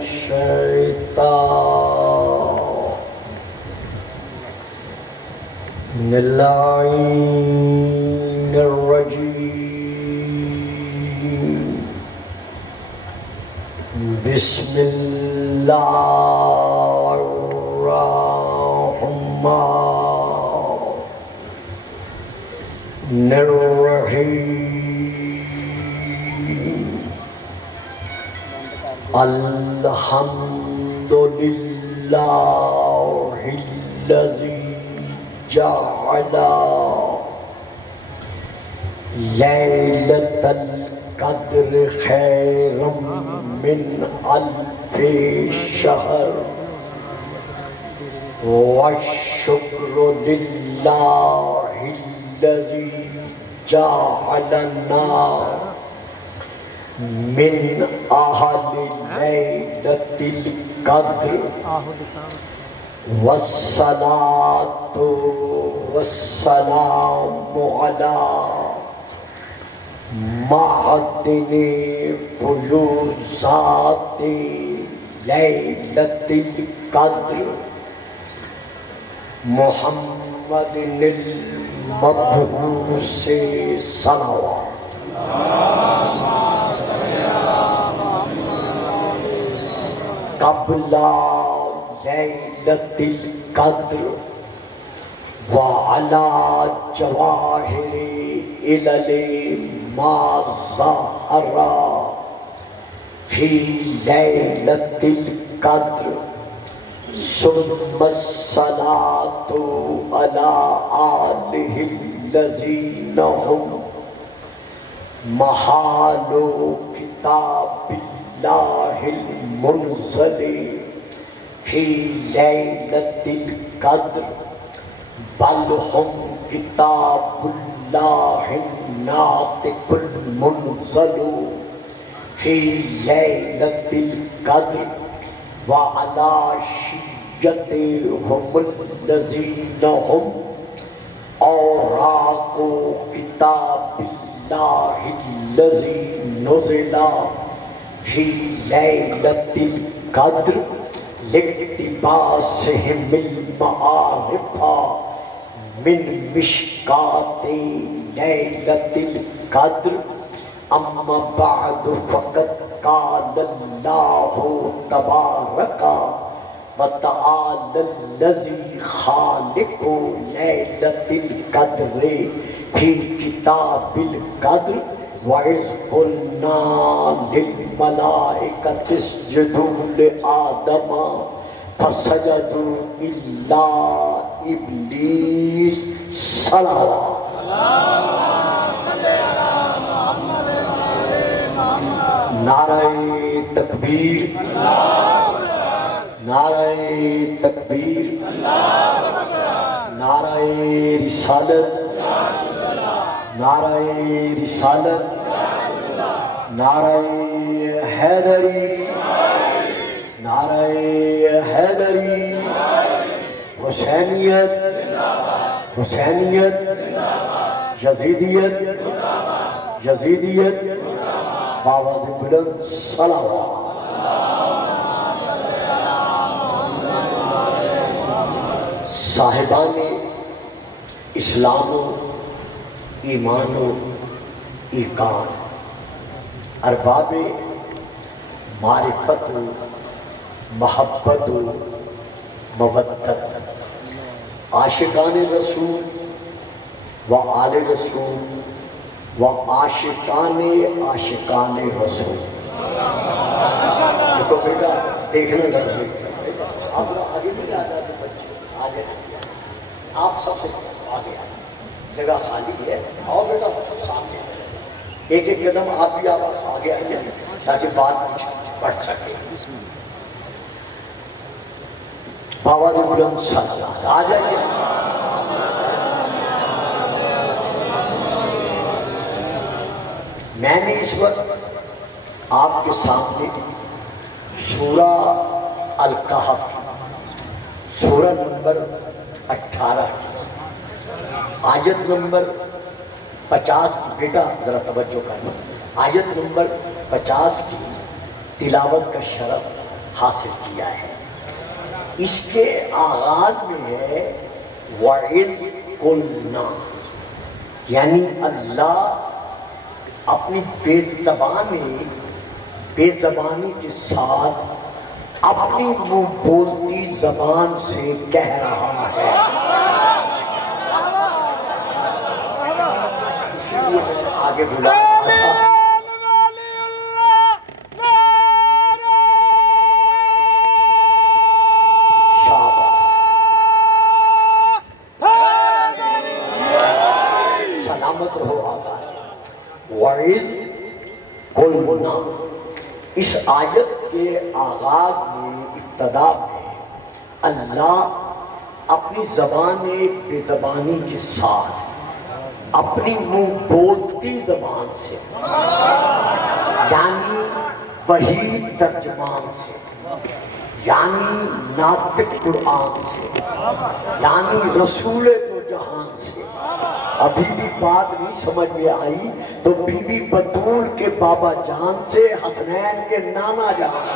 الشيطان اللعين الرجيم بسم الله الرحمن الرحيم الحمد لله الذي جعل ليلة القدر خيرا من ألف شهر والشكر لله الذي جعلنا من أهل ليلة القدر والصلاة والسلام على معدن فيوزات ليلة القدر محمد المبعوث صلوات قبل ليلة القدر وعلى جواهر إلل ما ظهر في ليلة القدر ثم الصلاة على آله الذين هم محال كتاب الله المنزل في ليلة القدر بل هم كتاب الله الناطق المنزل في ليلة القدر وعلى شيعتهم الذين هم أوراق كتاب الله الذي نزل في ليلة القدر لاقتباسهم المعارف من مشكاة ليلة القدر أما بعد فقد قال الله تبارك وتعالى الذي خالق ليلة القدر في كتاب القدر وَإِذْ قُلْنَا لِلْمَلَائِكَةِ اسْجُدُوا لِآدَمَ فَسَجَدُوا إِلَّا إِبْلِيسَ صَلَوَاتُ نعرہ تکبیر نعرہ تکبیر نعرہ رسالت نعرہ رسالت نعرہ حیدری نعرہ حیدری حسینیت حسینیت یزیدیت یزیدیت باوز بلند صلوات صاحبان اسلام و ایمان و ایقان ارباب معرفت و محبت و مودت عاشقان رسول و آل رسول و عاشقان رسول دیکھو بیٹا دیکھنے لگے اب آگے نہیں آ جاتے بچے آگے آپ سب سے آگے آئے جگہ خالی ہے آؤ بیٹا سامنے ایک ایک قدم آپ بھی آپ آگے آئیے تاکہ بات کچھ بڑھ سکے بابا نے بلند صلوات آ جائیے میں نے اس وقت آپ کے سامنے سورہ الکہف سورہ نمبر 18 آیت نمبر 50 کی بیٹا ذرا توجہ کرنا آیت نمبر 50 کی تلاوت کا شرف حاصل کیا ہے۔ اس کے آغاز میں ہے وَإِذْ قُلْنَا، یعنی اللہ اپنی بے زبانی کے ساتھ اپنی منہ بولتی زبان سے کہہ رہا ہے۔ اسی لیے میں نے آگے بلا اس آیت کے آغاز میں ابتدا میں اللہ اپنی زبان بے زبانی کے ساتھ اپنی منہ بولتی زبان سے، یعنی وحی ترجمان سے، یعنی ناطق قرآن سے، یعنی رسول دو جہان سے۔ ابھی بھی بات نہیں سمجھ میں آئی تو بی بی بطول کے بابا جان سے، حسنین کے نانا جان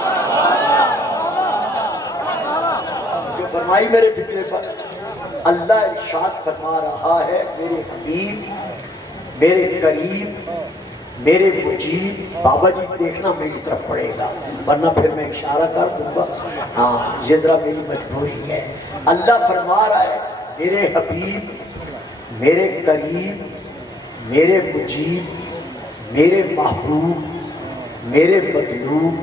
جو فرمائی میرے فکرے پر۔ اللہ ارشاد فرما رہا ہے میرے حبیب، میرے قریب، میرے مجید۔ بابا جی دیکھنا میری طرف پڑے گا ورنہ پھر میں اشارہ کر دوں گا، ہاں یہ ذرا میری مجبوری ہے۔ اللہ فرما رہا ہے میرے حبیب، میرے قریب، میرے مجید، میرے محبوب، میرے مطلوب،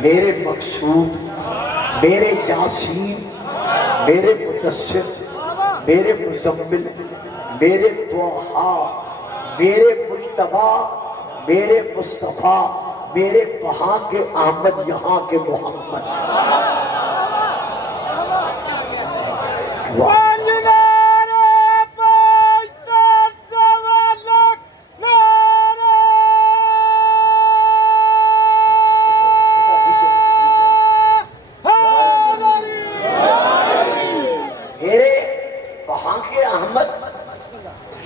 میرے مقصود، میرے یاسین، میرے مدثر، میرے مزمل، میرے طٰہٰ، میرے مجتبیٰ، میرے مصطفیٰ، میرے وہاں کے احمد یہاں کے محمد۔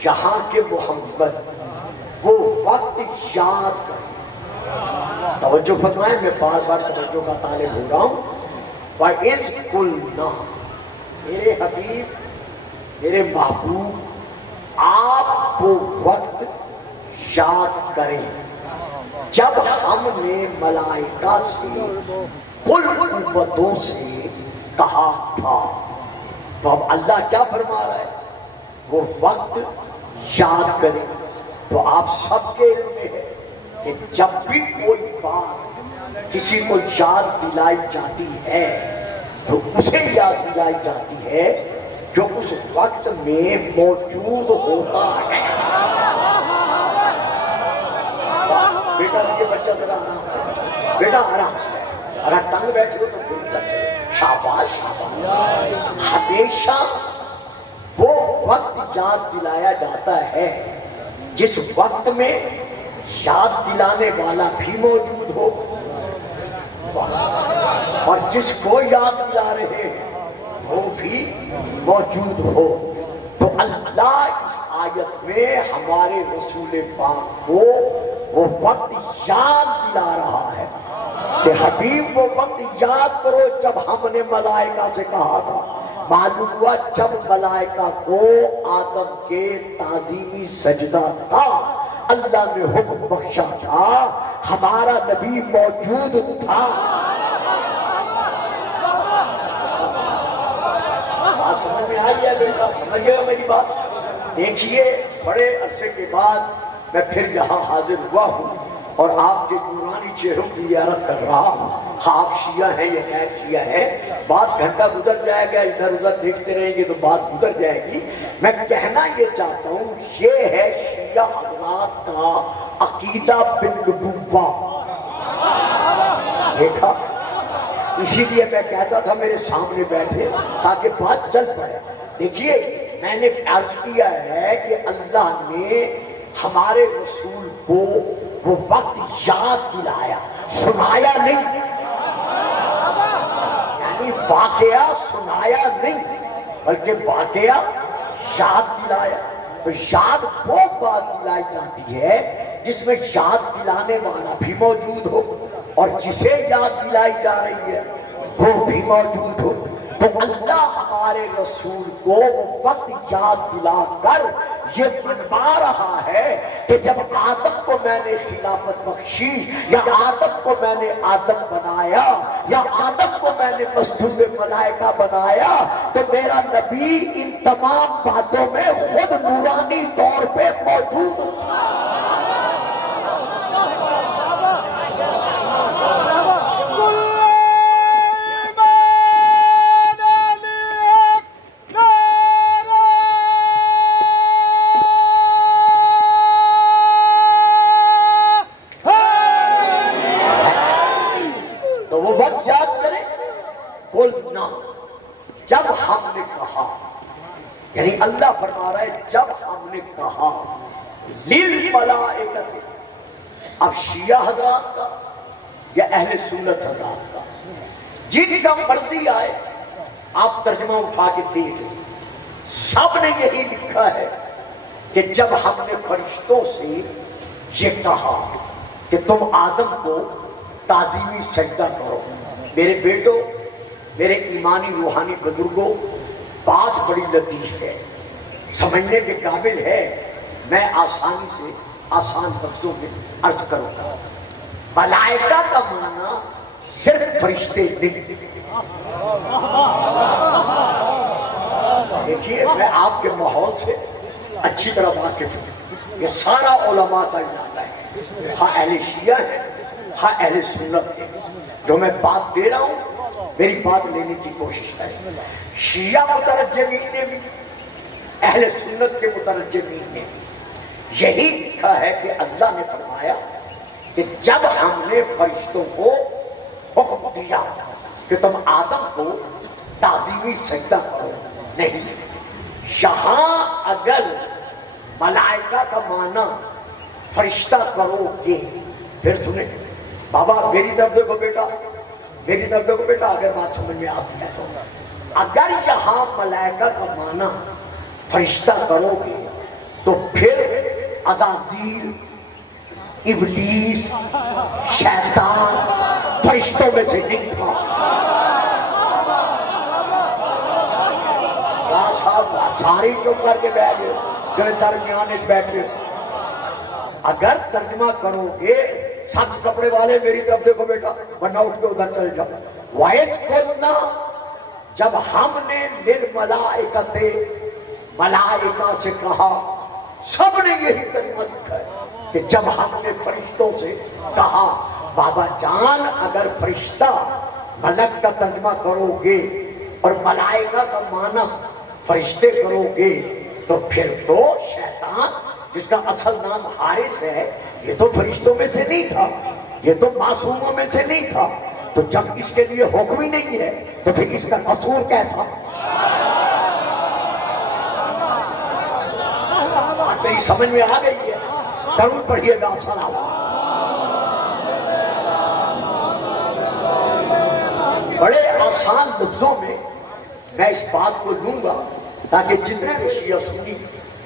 یہاں کے محمد، وہ وقت یاد کریں۔ توجہ فرمائیں، میں بار بار توجہ کا طالب ہو رہا ہوں۔ وَإِذْ قُلْنَا، میرے حبیب، میرے محبوب، آپ وہ وقت یاد کریں جب ہم نے ملائکہ سے، کل قوتوں سے کہا تھا۔ تو اب اللہ کیا فرما رہا ہے؟ وہ وقت یاد کریں۔ تو آپ سب کے علم میں ہے کہ جب بھی کوئی بات کسی کو یاد دلائی جاتی ہے تو اسے یاد دلائی جاتی ہے جو اس وقت میں موجود ہوتا ہے۔ بیٹا یہ بچہ ذرا آرام سے، بیٹا آرام سے، اگر تنگ بیٹھے ہو تو پھر ادھر چلے۔ شاباش شاباش۔ ہمیشہ وہ وقت یاد دلایا جاتا ہے جس وقت میں یاد دلانے والا بھی موجود ہو اور جس کو یاد دلا رہے ہیں وہ بھی موجود ہو۔ تو اللہ اس آیت میں ہمارے رسول پاک کو وہ وقت یاد دلا رہا ہے کہ حبیب وہ وقت یاد کرو جب ہم نے ملائکہ سے کہا تھا۔ معلوم ہوا جب ملائکہ کو آدم کے تعظیمی سجدہ کا اللہ نے حکم بخشا تھا، ہمارا نبی موجود تھا۔ بات سمجھ میں آئی ہے بیٹا؟ سمجھے گا میری بات؟ دیکھیے بڑے عرصے کے بعد میں پھر یہاں حاضر ہوا ہوں اور آپ کے نورانی چہروں کی زیارت کر رہا ہوں۔ آپ شیعہ ہیں یا غیر شیعہ ہیں، بات گھنٹہ گزر جائے گا، ادھر ادھر دیکھتے رہیں گے تو بات گزر جائے گی۔ میں کہنا یہ چاہتا ہوں، یہ ہے شیعہ حضرات کا عقیدہ بالنبوہ۔ دیکھا، اسی لیے میں کہتا تھا میرے سامنے بیٹھے تاکہ بات چل پڑے۔ دیکھیے میں نے عرض کیا ہے کہ اللہ نے ہمارے رسول کو وہ وقت یاد دلایا، سنایا نہیں، یعنی واقعہ سنایا نہیں بلکہ واقعہ یاد دلایا۔ تو یاد وہ بات دلائی جاتی ہے جس میں یاد دلانے والا بھی موجود ہو اور جسے یاد دلائی جا رہی ہے وہ بھی موجود ہو، تو اللہ ہمارے رسول کو وقت یاد دلا کر یہ منوا رہا ہے کہ جب آدم کو میں نے خلافت بخشی، یا آدم کو میں نے آدم بنایا، یا آدم کو میں نے مسجد ملائکہ بنایا، تو میرا نبی ان تمام باتوں میں خود نورانی طور پہ موجود تھا۔ جب ہم نے کہا، یعنی اللہ فرما رہا ہے جب ہم نے کہا للملائکۃ، اب شیعہ حضرات کا یا اہل سنت حضرات کا جن کا مرضی آئے آپ ترجمہ اٹھا کے دیکھ لیں، سب نے یہی لکھا ہے کہ جب ہم نے فرشتوں سے یہ کہا کہ تم آدم کو تعظیمی سجدہ کرو، میرے بیٹوں، میرے ایمانی روحانی بزرگوں، بات بڑی لطیف ہے، سمجھنے کے قابل ہے، میں آسانی سے آسان لفظوں میں عرض کروں گا۔ ملائکہ کا معنی صرف فرشتے نہیں۔ دیکھیے میں آپ کے ماحول سے اچھی طرح واقف ہوں، یہ سارا علماء کا علاقہ ہے، ہاں اہل شیعہ ہے، ہاں اہل سنت ہے، جو میں بات دے رہا ہوں میری بات لینے کی کوشش کریں۔ شیعہ مترجمین نے بھی، اہل سنت کے مترجمین نے بھی یہی لکھا ہے کہ اللہ نے فرمایا کہ جب ہم نے فرشتوں کو حکم دیا کہ تم آدم کو تعظیمی سجدہ کرو، نہیں، یہاں اگر ملائکہ کا معنی فرشتہ کرو گے، پھر سنیں بابا میری طرف دیکھو بیٹا، میری طرف دیکھو بیٹا، اگر بات سمجھ میں آتی ہے تو اگر یہاں ملائکہ کا معنی فرشتہ کرو گے تو پھر عزازیل، ابلیس، شیطان فرشتوں میں سے نہیں تھا۔ صاحب ساری چپ کر کے بیٹھ گئے جو درمیان بیٹھے، اگر ترجمہ کرو گے سخت کپڑے والے میری طرف دیکھو بیٹا، ورنہ اٹھ کے ادھر چل جاؤ، وَإِذْ قُلْنَا، جب ہم نے لِلْمَلَائِكَةِ، ملائکہ سے کہا، سب نے یہی ترجمہ لکھا ہے کہ جب ہم نے فرشتوں سے کہا۔ بابا جان اگر فرشتہ ملک کا ترجمہ کرو گے اور ملائکہ کا معنی فرشتے کرو گے تو پھر تو شیطان جس کا اصل نام حارث ہے یہ تو فرشتوں میں سے نہیں تھا، یہ تو معصوموں میں سے نہیں تھا، تو جب اس کے لیے حکم ہی نہیں ہے تو پھر اس کا قصور کیسا؟ بات میری سمجھ میں آ گئی ہے؟ درود پڑھیے گا سلام۔ بڑے آسان لفظوں میں میں اس بات کو لوں گا تاکہ جتنے بھی شیعہ سنی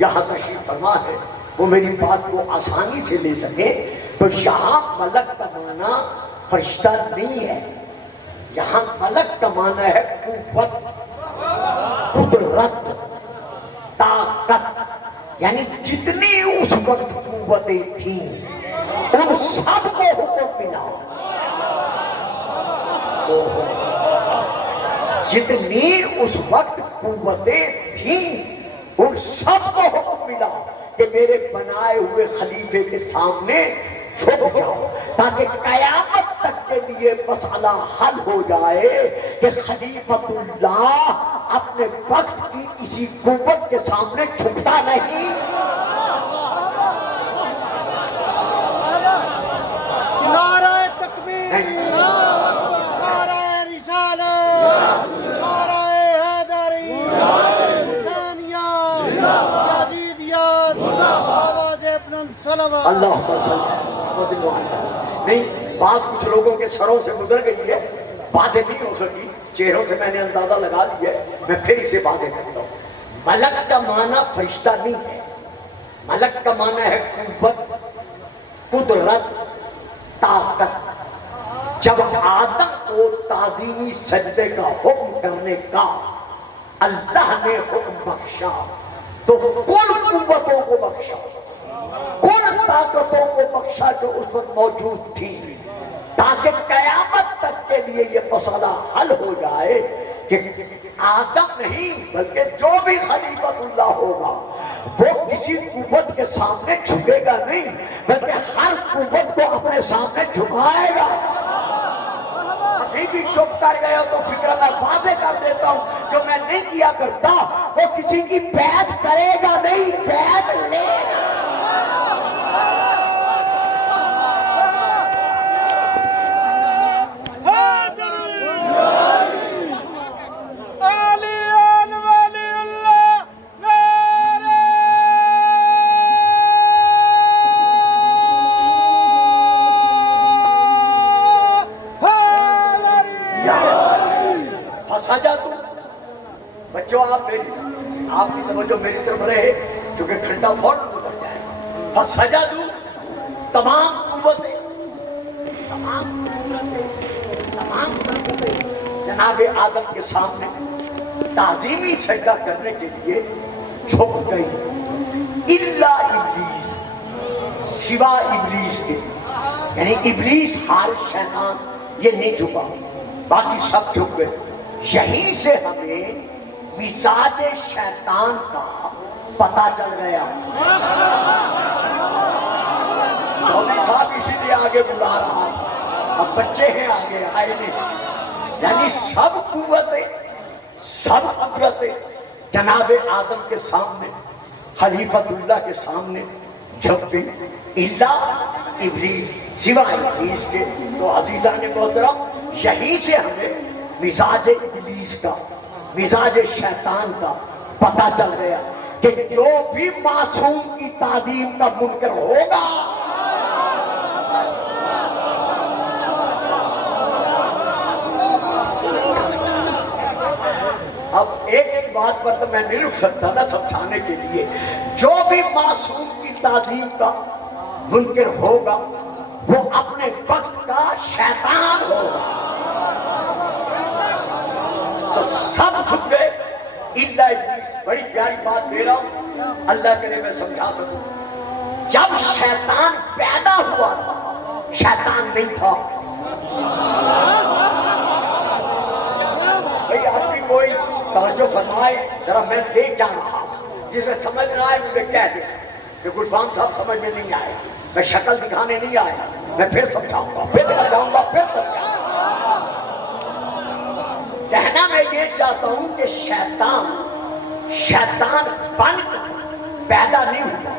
یہاں تشریف فرما ہے وہ میری بات کو آسانی سے لے سکے۔ تو یہاں ملک کا معنی فرشتہ نہیں ہے، یہاں ملک کا معنی ہے قوت، قدرت، طاقت، یعنی جتنی اس وقت قوتیں تھیں ان سب کو حکم ملا، جتنی اس وقت قوتیں تھیں ان سب کو حکم ملا کہ میرے بنائے ہوئے خلیفے کے سامنے جھک جاؤ، تاکہ قیامت تک کے لیے مسئلہ حل ہو جائے کہ خلیفۃ اللہ اپنے وقت کی اسی قوت کے سامنے جھکتا نہیں۔ نعرہ تکبیر، نعرہ رسالت، نعرہ حیدری، حسینیت، یزیدیت، آواز بلند صلوات۔ اللہ نہیں، بات کچھ لوگوں کے سروں سے گزر گئی ہے، باتیں نہیں ہو سکی، چہروں سے میں نے اندازہ لگا لیا ہے، میں پھر اسے باتیں کرتا ہوں۔ ملک کا معنی فرشتہ نہیں ہے، ملک کا معنی ہے قوت، قدرت، طاقت، جب آدم کو تعظیمی سجدے کا حکم کرنے کا اللہ نے حکم بخشا تو کل قوتوں کو بخشا، کل طاقتوں کو بخشا جو اس وقت موجود تھی، تاکہ قیامت تک کے لیے یہ مسئلہ حل ہو جائے کہ آدم نہیں بلکہ جو بھی خلیفۃ اللہ ہوگا وہ کسی قوت کے سامنے جھکے گا نہیں، بلکہ ہر قوت کو اپنے سامنے جھکائے گا۔ ابھی بھی چپ کر گئے ہو تو فکر میں واضح کر دیتا ہوں، جو میں نہیں کیا کرتا وہ کسی کی بیعت کرے گا نہیں، بیعت لے گا۔ سجدوا، بچوں آپ کی توجہ میری طرف رہے کیونکہ گھنٹہ فوراً گزر جائے گا۔ فسجدوا، تمام قوتیں، تمام قدرتیں، تمام طاقتیں جناب آدم کے سامنے تعظیمی سجدہ کرنے کے لیے جھک گئی، الا ابلیس، سوا ابلیس کے، یعنی ابلیس ہر شیطان یہ نہیں جھکا، باقی سب جھک گئے۔ یہیں سے ہمیں مزاج شیطان کا پتہ چل گیا۔ چودھری صاحب اسی لیے آگے بلا رہا، اب بچے ہیں آگے آئے نہیں، یعنی سب قوتیں، سب قدرتیں جناب آدم کے سامنے، خلیفۃ اللہ کے سامنے جھک گئی، الا ابلیس، سوا ابلیس کے۔ تو عزیزان محترم، یہیں سے ہمیں مزاج ابلیس کا، مزاج شیطان کا پتہ چل گیا کہ جو بھی معصوم کی تعظیم کا منکر ہوگا اب ایک بات پر تو میں نہیں رک سکتا نا سمجھانے کے لیے، جو بھی معصوم کی تعظیم کا منکر ہوگا وہ اپنے وقت کا شیطان ہوگا۔ تو سب جھک گئے الا ابلیس۔ بڑی پیاری بات دے رہا ہوں، اللہ کے لیے میں سمجھا سکوں۔ جب شیطان پیدا ہوا تھا شیطان نہیں تھا۔ بھئی آپ بھی کوئی توجہ فرمائے ذرا، میں دیکھ جا رہا ہوں، جسے سمجھ نہ آئے مجھے کہہ دے کہ گلفام صاحب سمجھ میں نہیں آیا، میں شکل دکھانے نہیں آیا، میں پھر سمجھاؤں گا، پھر سمجھاؤں گا، پھر سمجھاؤں گا۔ کہنا میں یہ چاہتا ہوں کہ شیطان بن کر پیدا نہیں ہوتا۔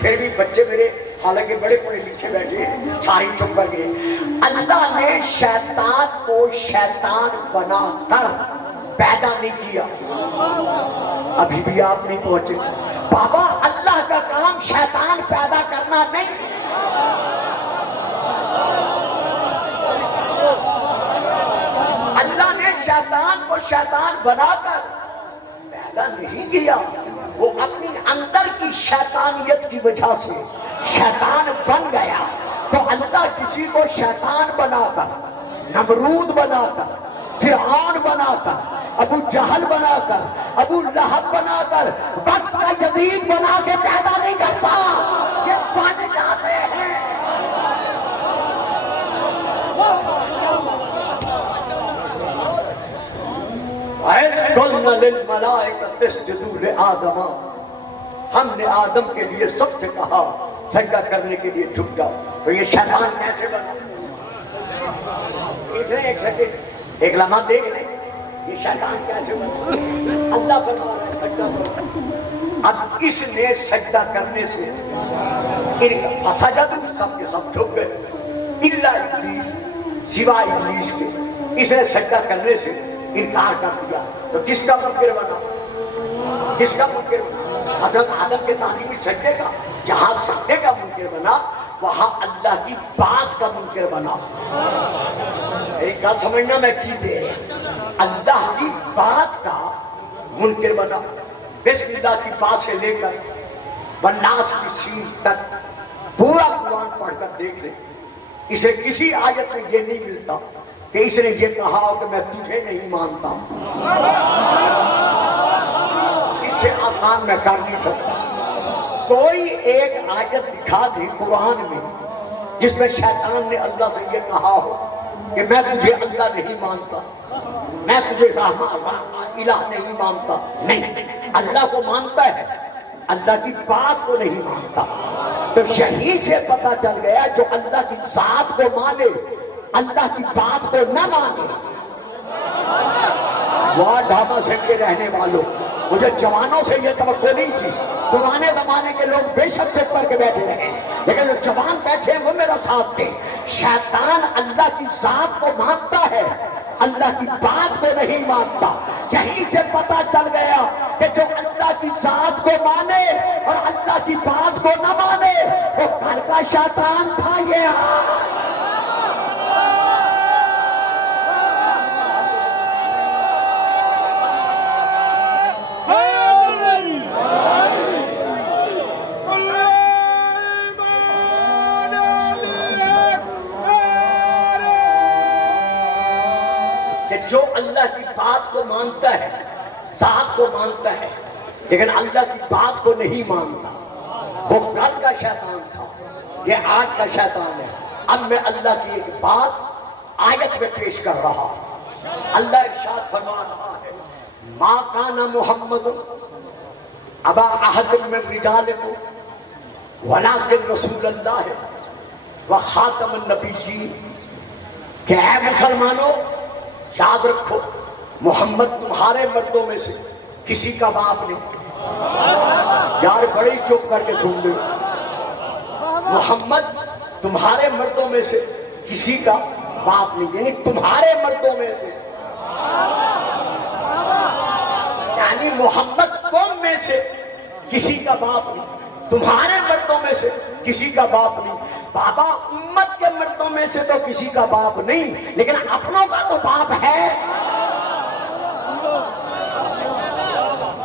پھر بھی بچے میرے حالانکہ بڑے پڑھے لکھے بیٹھے ہیں، ساری چپ کر گئے۔ اللہ نے شیطان کو شیطان بنا کر پیدا نہیں کیا۔ ابھی بھی آپ نہیں پہنچے بابا، اللہ کا کام شیطان پیدا کرنا نہیں، اللہ نے شیطان کو شیطان بنا کر پیدا نہیں کیا، وہ اپنی اندر کی شیطانیت کی وجہ سے شیطان بن گیا۔ تو اللہ کسی کو شیطان بنا کر، نمرود بنا کر، فرعون بنا کر، ابو جہل بنا کر، ابو لہب بنا کر، وقت کا یزید بنا کے پیدا نہیں کرتا، یہ بن جاتے ہیں۔ قُلْنَا لِلْمَلَائِكَةِ اسْجُدُوا لِآدَمَ، ہم نے آدم کے لیے سب سے کہا سجدہ کرنے کے لیے جھک جاؤ۔ تو یہ شیطان کیسے بنا؟ ایک سیکنڈ، ایک لمحہ دیکھ لیں، یہ شیطان کیسے بنا؟ اللہ فرما رہا ہے سجدہ کرو۔ اب اس نے سجدہ کرنے سے فسجدوا، سب کے سب جھک گئے، الا ابلیس، سوا ابلیس کے۔ اس نے سجدہ کرنے سے انکار کر دیا۔ تو کس کا منکر بنا؟ کس کا منکر بنا؟ حضرت آدم کے تعلیمی سجدے کا۔ جہاں سجدے کا منکر بنا وہاں اللہ کی بات کا منکر بنا۔ میری بات سمجھنا میں کی دے رہا، اللہ کی بات کا منکر بنا۔ بسم اللہ کی بات سے لے کر والناس کی سین تک پورا قرآن پڑھ کر دیکھ لیں، اسے کسی آیت میں یہ نہیں ملتا کہ اس نے یہ کہا ہو کہ میں تجھے نہیں مانتا. اس سے آسان میں کر نہیں سکتا. کوئی ایک آیت دکھا دے قرآن میں جس میں شیطان نے اللہ سے یہ کہا ہو کہ میں تجھے اللہ نہیں مانتا, میں تجھے الہ نہیں مانتا. نہیں, اللہ کو مانتا ہے, اللہ کی بات کو نہیں مانتا. تو یہیں سے پتا چل گیا جو اللہ کی ذات کو مانے اللہ کی بات کو نہ مانے. وہاں ڈھابا سنگ کے رہنے والوں, مجھے جوانوں سے یہ توقع نہیں تھی. پرانے زمانے کے لوگ بے شک چپ کر کے بیٹھے رہے, لیکن جو جوان بیٹھے وہ میرا ساتھ دے. شیطان اللہ کی ذات کو مانتا ہے, اللہ کی بات کو نہیں مانتا. یہیں سے پتا چل گیا کہ جو اللہ کی ذات کو مانے اور اللہ کی بات کو نہ مانے وہ کل کا شیطان تھا. یہ جو اللہ کی بات کو مانتا ہے, ذات کو مانتا ہے, لیکن اللہ کی بات کو نہیں مانتا, وہ کل کا شیطان تھا, یہ آج کا شیطان ہے. اب میں اللہ کی ایک بات آیت میں پیش کر رہا ہوں. اللہ ارشاد فرما رہا ہے, ما کان محمد ابا احد من رجالکم ولکن رسول اللہ وخاتم النبیین. کہ اے مسلمانوں یاد رکھو, محمد تمہارے مردوں میں سے کسی کا باپ نہیں. یار بڑے چپ کر کے سن لو, محمد تمہارے مردوں میں سے کسی کا باپ نہیں, یعنی تمہارے مردوں میں سے, یعنی محمد قوم میں سے کسی کا باپ نہیں, تمہارے مردوں میں سے کسی کا باپ نہیں. بابا امت کے مردوں میں سے تو کسی کا باپ نہیں, لیکن اپنوں کا تو باپ ہے.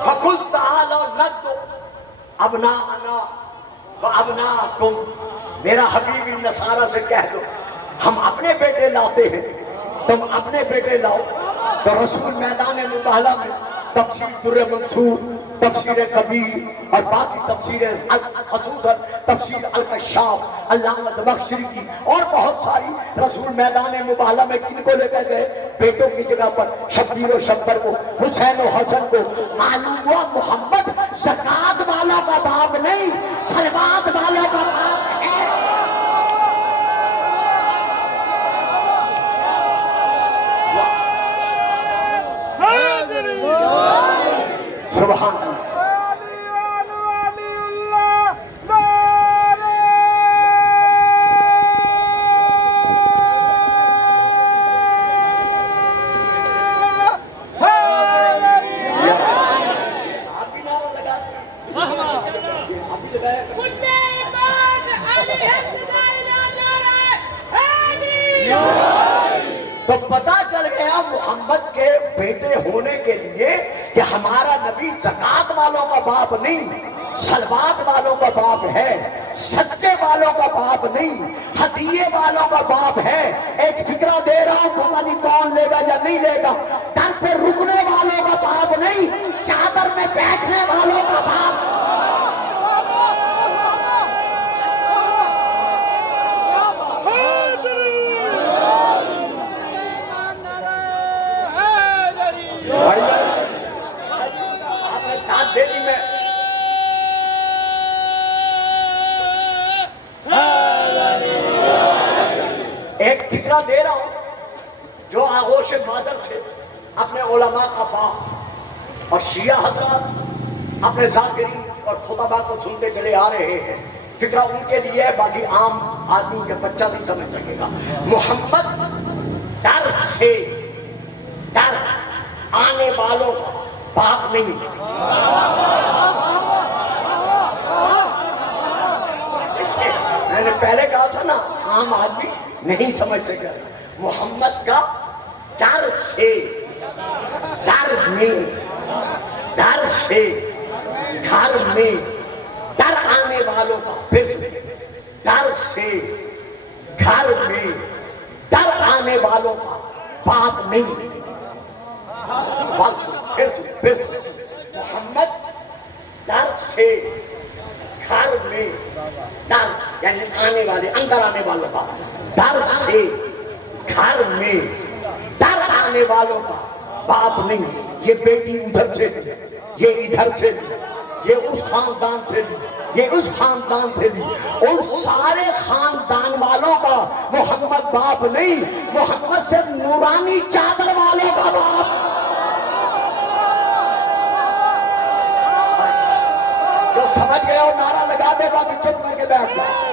فَقُلْ تَعَالَوْا نَدْعُ أَبْنَاءَنَا وَأَبْنَاءَكُمْ. میرا حبیب نصارہ سے کہہ دو ہم اپنے بیٹے لاتے ہیں, تم اپنے بیٹے لاؤ. تو رسول میدان مباہلہ میں تفسیر در منصور, تفسیر کبیر اور باقی تفسیریں, خصوصاً تفسیر الکشاف علامہ زمخشری کی اور بہت ساری, رسول میدان مباہلہ میں کن کو لے کر گئے؟ بیٹوں کی جگہ پر شبیر و شبر کو, حسین و حسن کو. معلوم ہوا محمد زکات والوں کا باپ نہیں, سلوات والوں کا باپ ہے. سبحان اللہ. تو پتا چل گیا محمد کے بیٹے ہونے کے لیے کہ ہمارا نبی زکات والوں کا باپ نہیں, سلوات والوں کا باپ ہے, صدقے والوں کا باپ نہیں, ہدیے والوں کا باپ ہے. ایک فکرہ دے رہا ہوں, پتہ نہیں کون لے گا یا نہیں لے گا. در پہ رکنے والوں کا باپ نہیں, چادر میں بیٹھنے والوں کا باپ. دہلی میں ایک فکرہ دے رہا ہوں جو آغوش مادر سے اپنے علماء کا باپ اور شیعہ حضرات اپنے ذاکرین اور خطبہ کو سنتے چلے آ رہے ہیں. فکرہ ان کے لیے ہے, باقی عام آدمی یا بچہ نہیں سمجھ سکے گا. محمد ڈر سے, ڈر آنے والوں کا باپ نہیں. میں نے پہلے کہا تھا نا, عام آدمی نہیں سمجھ سکتا. محمد کا ڈر سے, ڈر میں, ڈر سے, گھر میں, ڈر آنے والوں کا, ڈر سے گھر میں ڈر آنے والوں کا باپ نہیں. بات سن، پھر سن. محمد ڈر سے گھر میں ڈر یعنی آنے والے اندر آنے والوں کا ڈر سے گھر میں ڈر آنے والوں کا باپ نہیں. یہ بیٹی ادھر سے یہ ادھر سے یہ اس خاندان سے یہ اس خاندان سے بھی ان سارے خاندان والوں کا محمد باپ نہیں. محمد صرف نورانی چادر والوں کا باپ. جو سمجھ گئے وہ نعرہ لگا دے گا کہ چپ کر کے بیٹھ جائے.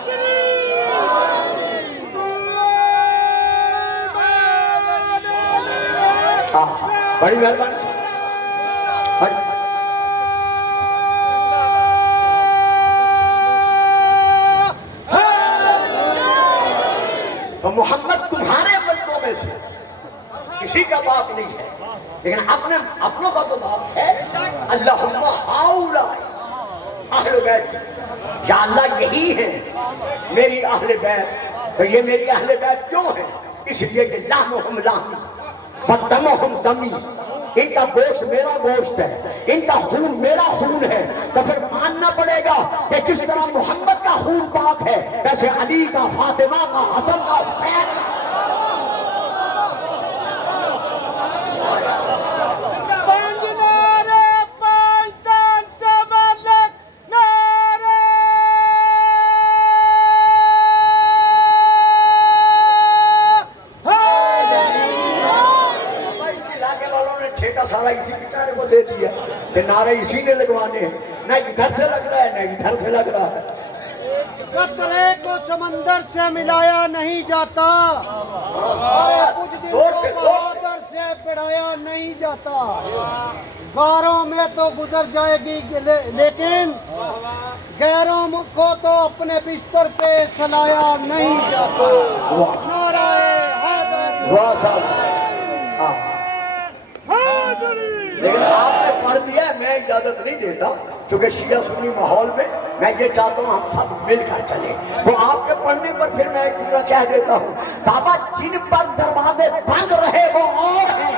بڑی مہربانی. تو محمد تمہارے بندوں میں سے کسی کا باپ نہیں ہے لیکن اپنوں کا تو باپ ہے. اللہم ہؤلاء اہل بیت. یا اللہ یہی ہے میری اہل بیت. تو یہ میری اہل بیت کیوں ہے؟ اس لیے کہ لحمہم لحمی ودمہم دمی. ان کا گوشت میرا گوشت ہے, ان کا خون میرا خون ہے. تو پھر ماننا پڑے گا کہ جس طرح محمد کا خون پاک ہے ویسے علی کا, فاطمہ کا, حسن کا, حسین کا. نعرے اسی نے لگوانے ہیں. نہ ادھر سے لگ رہا ہے نہ ادھر سے لگ رہا ہے. قطرے کو سمندر سے ملایا نہیں جاتا, کچھ دن کو بہادر سے بڑھایا نہیں جاتا. غاروں میں تو گزر جائے گی لیکن غیروں کو تو اپنے بستر پہ سلایا نہیں جاتا. نعرہ حیدری. لیکن آپ نے پڑھ دیا ہے, میں اجازت نہیں دیتا چونکہ شیعہ سنی ماحول میں میں یہ چاہتا ہوں ہم سب مل کر چلیں. تو آپ کے پڑھنے پر پھر میں ایک دوسرا کہہ دیتا ہوں. بابا جن پر دروازے بند رہے وہ اور ہیں.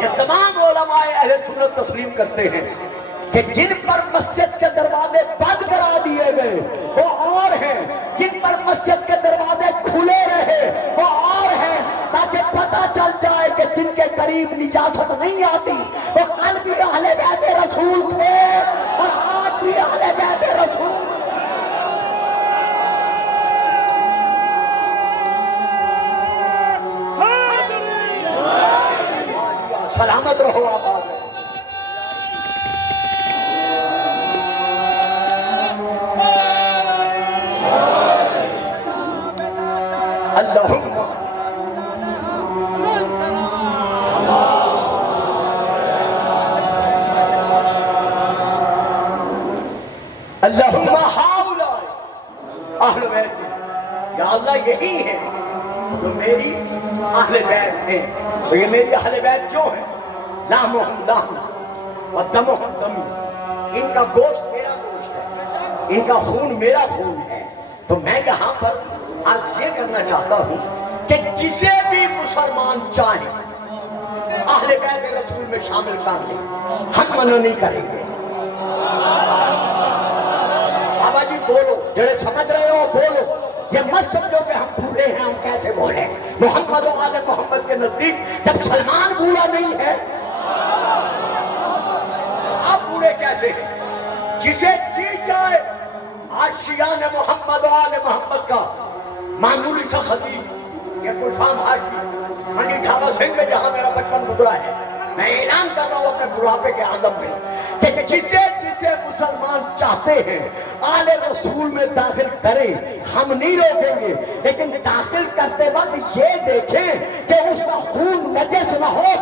یہ تمام علماء اہل سنت تسلیم کرتے ہیں کہ جن پر مسجد کے دروازے بند کرا دیے گئے وہ اور ہیں. جن پر مسجد کے دروازے کھلے رہے وہ اور ہیں, تاکہ پتہ چل جائے کہ جن کے قریب نجاست نہیں آتی وہ کل بھی اہل بیت رسول تھے اور آج بھی اہل بیت رسول. سلامت رہو آباد. اللہم اللہم ہؤلاء اہل بیت. یا اللہ یہی ہے جو میری اہل بیت ہیں. تو یہ میری اہل بیت کیوں ہے؟ لحمہم لحمی ودمہم دمی. ان کا گوشت میرا گوشت ہے, ان کا خون میرا خون ہے. تو میں یہاں پر عرض یہ کرنا چاہتا ہوں کہ جسے بھی مسلمان چاہیں اہل بیت رسول میں شامل کر لیں, ہم منع نہیں کریں گے. بابا جی بولو, جڑے سمجھ رہے ہو بولو. یہ مت سمجھو کہ ہم بوڑھے ہیں ہم کیسے بولیں. محمد و آل محمد کے نزدیک جب سلمان بوڑھا نہیں ہے آپ بوڑھے کیسے ہیں؟ جسے جی جائے آج شیعان محمد و آل محمد کا معمولی سا خطیب یہ گلفام حاجی منی ڈھابا سنگھ میں جہاں میرا بچپن گزرا ہے, میں اعلان کر رہا ہوں اپنے بڑھاپے کے عالم میں کہ جسے مسلمان چاہتے ہیں آل رسول میں داخل کریں, ہم نہیں روکیں گے. لیکن داخل کرتے وقت یہ دیکھیں کہ اس کا خون نجس نہ ہو.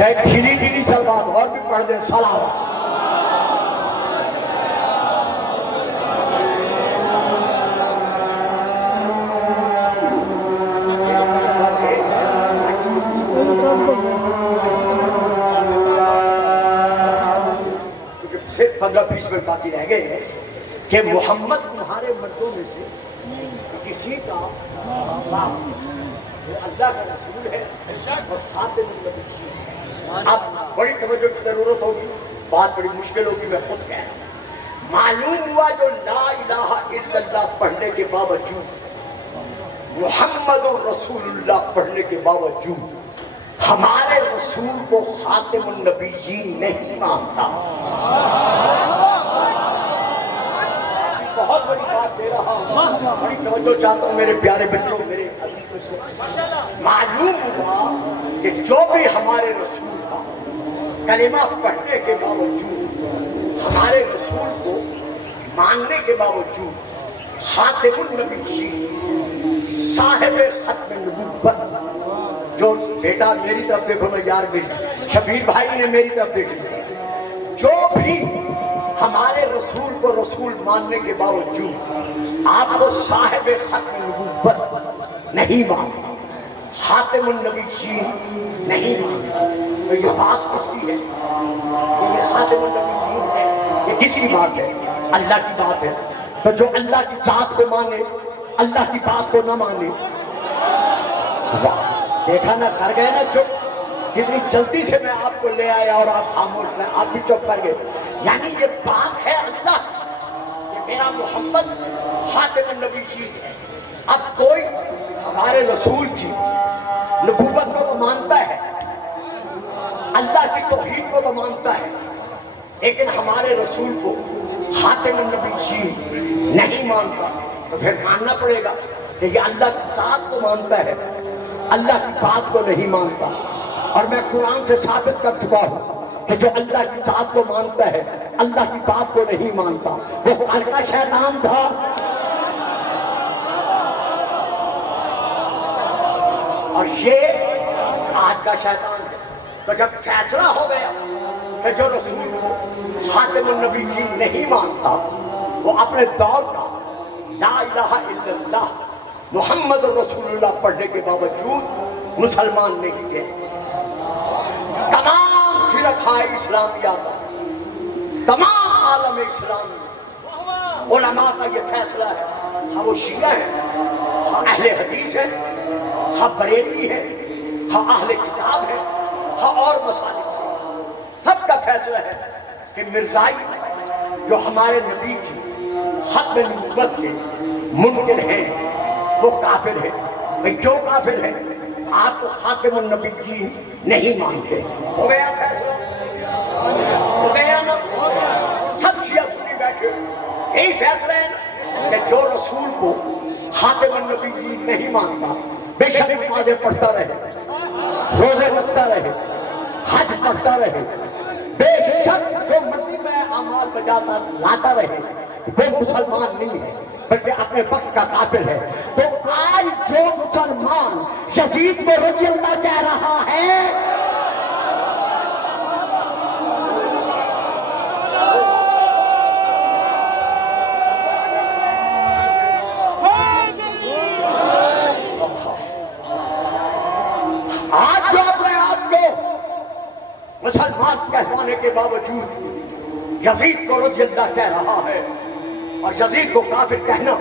اچھا ایک ڈھیلی ڈھیلی سلوات اور بھی پڑھ دیں صلوات. صرف 15-20 منٹ باقی رہ گئے ہیں کہ محمد تمہارے مردوں میں سے کسی کا باپ وہ اللہ کا رسول ہے اور خاتم النبیین ہے. اب بڑی توجہ کی ضرورت ہوگی, بات بڑی مشکل ہوگی, میں خود کہہ رہا ہوں. معلوم ہوا جو لا الہ الا اللہ پڑھنے کے باوجود, محمد الرسول اللہ پڑھنے کے باوجود ہمارے رسول کو خاتم النبیین نہیں مانتا. بہت بڑی بات دے رہا ہوں, بڑی توجہ چاہتا ہوں میرے پیارے بچوں, میرے عزیز بچوں. معلوم ہوا کہ جو بھی ہمارے رسول کا کلمہ پڑھنے کے باوجود, ہمارے رسول کو ماننے کے باوجود خاتم النبیین صاحب ختم نبوت, جو بیٹا میری طرف دیکھو میں یار میری شبیر بھائی نے میری طرف دیکھی, جو بھی ہمارے رسول کو رسول ماننے کے باوجود آپ کو صاحب ختم نبوت نہیں مانتا, خاتم النبیین نہیں مانتا, تو یہ بات کس کی ہے؟ یہ خاتم النبیین ہے, یہ کس کی بات ہے؟ اللہ کی بات ہے. تو جو اللہ کی ذات کو مانے, اللہ کی بات کو نہ مانے, دیکھا نہ کر گئے نا چپ, کتنی جلدی سے میں آپ کو لے آیا اور آپ خاموش رہے, آپ بھی چپ کر گئے. یعنی یہ بات ہے اللہ کہ میرا محمد خاتم النبیین ہے. اب کوئی ہمارے رسول کی نبوت کو تو مانتا ہے, اللہ کی توحید کو تو مانتا ہے, لیکن ہمارے رسول کو خاتم النبیین نہیں مانتا. تو پھر ماننا پڑے گا کہ یہ اللہ کی ذات کو مانتا ہے, اللہ کی بات کو نہیں مانتا. اور میں قرآن سے ثابت کر چکا ہوں کہ جو اللہ کی ذات کو مانتا ہے, اللہ کی بات کو نہیں مانتا, وہ کل کا شیطان تھا. اور یہ آج کا شیطان ہے. تو جب فیصلہ ہو گیا کہ جو رسول کو خاتم النبیین نہیں مانتا, وہ اپنے دور کا لا الہ الا اللہ محمد رسول اللہ پڑھنے کے باوجود مسلمان نہیں ہے. تمام فرقۂ اسلامیات, تمام عالم اسلام علماء کا یہ فیصلہ ہے, ہاں وہ شیعہ ہیں, ہاں اہل حدیث ہیں, ہاں بریلوی ہیں, ہاں اہل کتاب ہیں, ہاں اور مسالک ہیں, سب کا فیصلہ ہے کہ مرزائی جو ہمارے نبی کی ختم نبوت کے منکر ہیں وہ کافر ہیں. بھئی کیوں کافر ہیں؟ آپ کو خاتم النبیین نہیں مانتے. ہو گیا فیصلہ, ہو گیا نا. سب شیعہ سنی بیٹھے, یہی فیصلہ ہے نا کہ جو رسول کو خاتم النبیین نہیں مانتا, بے شک نمازیں پڑھتا رہے, روزے رکھتا رہے, حج پڑھتا رہے, بے شک جو مرضی میں اعمال بجاتا لاتا رہے, وہ مسلمان نہیں ہے بلکہ اپنے وقت کا کافر ہے. تو آج جو مسلمان یزید کو رضی اللہ کہہ رہا ہے, آج جو اپنے آپ کو مسلمان کہوانے کے باوجود یزید کو رضی اللہ کہہ رہا ہے, اور یزید کو کافر کہنا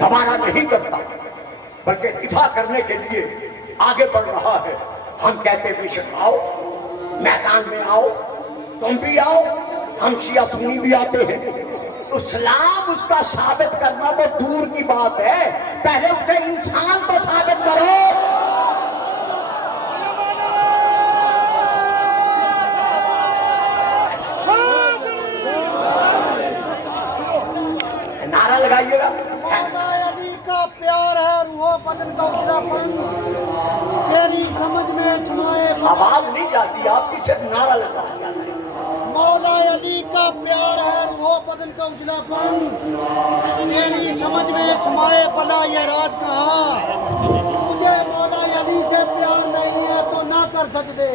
گوارا نہیں کرتا بلکہ دفاع کرنے کے لیے آگے بڑھ رہا ہے. ہم کہتے بے شک آؤ, میدان میں آؤ, تم بھی آؤ, ہم شیعہ سنی بھی آتے ہیں. اسلام اس کا ثابت کرنا تو دور کی بات ہے, پہلے اسے انسان کو ثابت کرو. نعرہ لگائیے گا. علی کا پیار ہے روح بدن کا اجلا پن, تیری سمجھ میں سمائے. آواز نہیں جاتی آپ کی, صرف نعرہ لگا دیا. مولا علی کا پیار ہے روح بدن کا اجلا پن, تیری سمجھ میں سمائے بلا یہ راز کہاں. تجھے مولا علی سے پیار نہیں ہے تو نہ کر سکتے,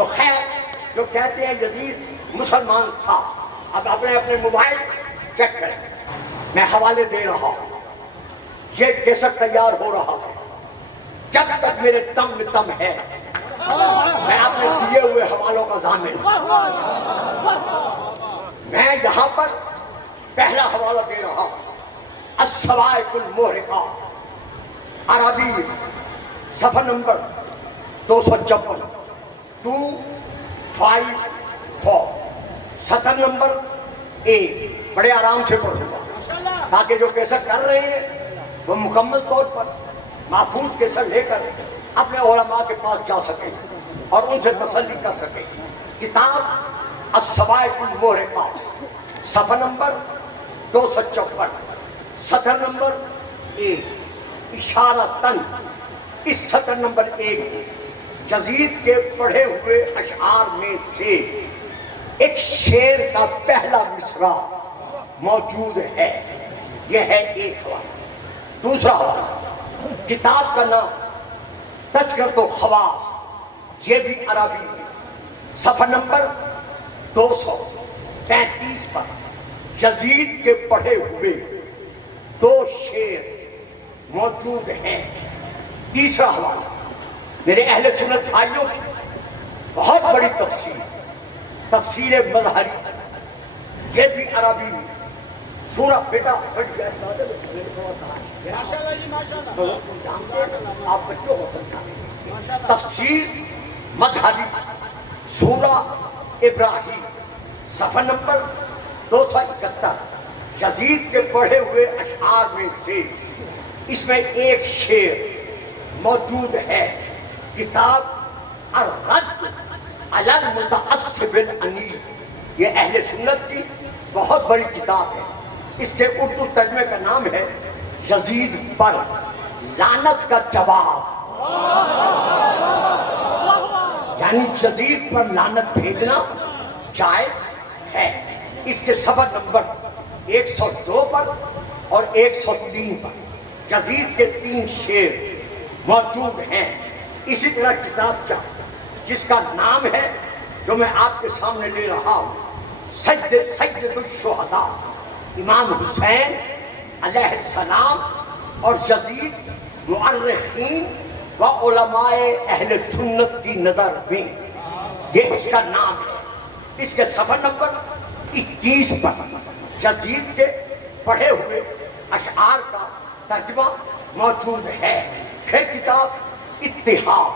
تو خیر جو کہتے ہیں یزید مسلمان تھا، اب اپنے اپنے موبائل چیک کریں، میں حوالے دے رہا ہوں، یہ کیسٹ تیار ہو رہا ہے، جب تک میرے تم میں تم ہے میں اپنے دیے ہوئے حوالوں کا ضامن ہوں۔ میں یہاں پر پہلا حوالہ دے رہا ہوں، الصواعق المحرقہ، عربی صفحہ نمبر 254 254، سطر نمبر 1، بڑے آرام سے پڑھوں گا تاکہ جو کیسٹ کر رہے ہیں وہ مکمل طور پر محفوظ کیسٹ لے کر اپنے علماء کے پاس جا سکیں اور ان سے تسلی کر سکیں۔ کتاب الصواعق المحرقہ، صفحہ نمبر 254، سطر نمبر 1، اشارتاً اس سطر نمبر 1 یزید کے پڑھے ہوئے اشعار میں سے ایک شعر کا پہلا مصرع موجود ہے، یہ ہے ایک حوالہ۔ دوسرا حوالہ، کتاب کا نام تذکرۃ الخواص، یہ بھی عربی ہے، صفحہ نمبر 235 پر یزید کے پڑھے ہوئے 2 شعر موجود ہیں۔ تیسرا حوالہ، میرے اہل سنت بھائیوں کی بہت بڑی تفسیر مظہری، یہ بھی عربی میں، سورہ بیٹا بڑھ گیا آپ بچوں کو سمجھا، تفسیر مظہری سورہ ابراہیم، صفحہ نمبر 271، یزید کے پڑھے ہوئے اشعار میں سے اس میں ایک شعر موجود ہے، کتاب الرد علی المتعصب العنید، یہ اہل سنت کی بہت بڑی کتاب ہے۔ اس کے اردو ترجمے کا نام ہے یزید پر لعنت کا جواب، یعنی یزید پر لعنت بھیجنا جائز ہے۔ اس کے صفحہ نمبر 102 پر اور 103 پر یزید کے 3 شعر موجود ہیں۔ اسی طرح کتاب جس کا نام ہے، جو میں آپ کے سامنے لے رہا ہوں، سید الشہداء، امام حسین علیہ السلام اور یزید مؤرخین و علماء اہل سنت کی نظر میں یہ اس کا نام ہے۔ اس کے صفحہ نمبر 21 پر یزید کے پڑھے ہوئے اشعار کا ترجمہ موجود ہے۔ پھر کتاب اتحاد